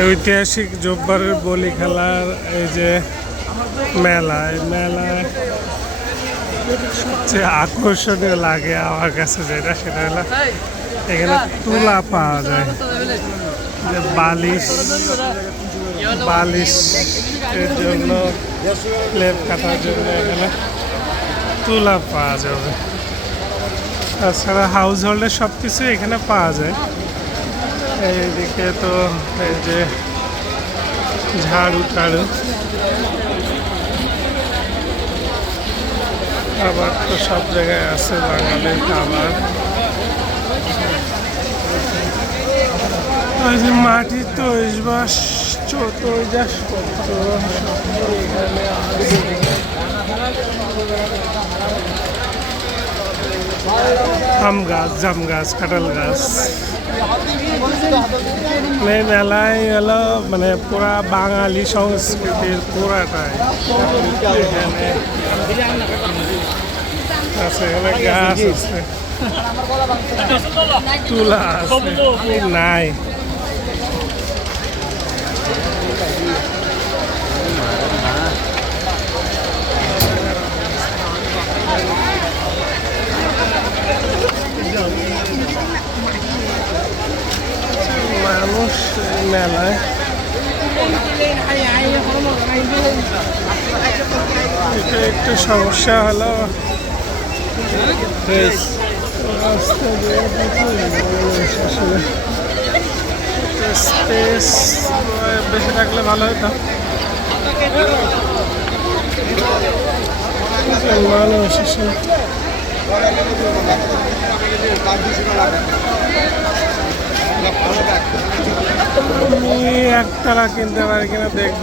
ঐতিহাসিক জব্বারের বলি খেলার এই যে মেলা, এই মেলায় সবচেয়ে আকর্ষণীয় লাগে আমার কাছে যেটা, সেটা হলো এখানে তুলা পাওয়া যায়। যে বালিশ বালিশ এর জন্য লেপ কাটার জন্য এখানে তুলা পাওয়া যাবে। তাছাড়া হাউস হোল্ডের সব কিছু এখানে পাওয়া যায়। এইদিকে তো এই যে ঝাড়ু টাড়ু। খাবার তো সব জায়গায় আছে বাঙালির খাবার। ওই যে মাটির তো আছে। আম গাছ, জাম গাছ, কাঁঠাল গাছ। এই মেলায় হলো মানে পুরা বাঙালি সংস্কৃতির পুরাটাই আছে, এখানে গাছ আছে। তুলা আছে। নাই। মানুষ মেলায়। এটা একটু সমস্যা হলো। রাস্তা দিয়ে আসলে। স্পেস বেশি থাকলে ভালো হতো। মানুষ আসলে। আমি একতলা কিনতে পারি কিনা দেখব।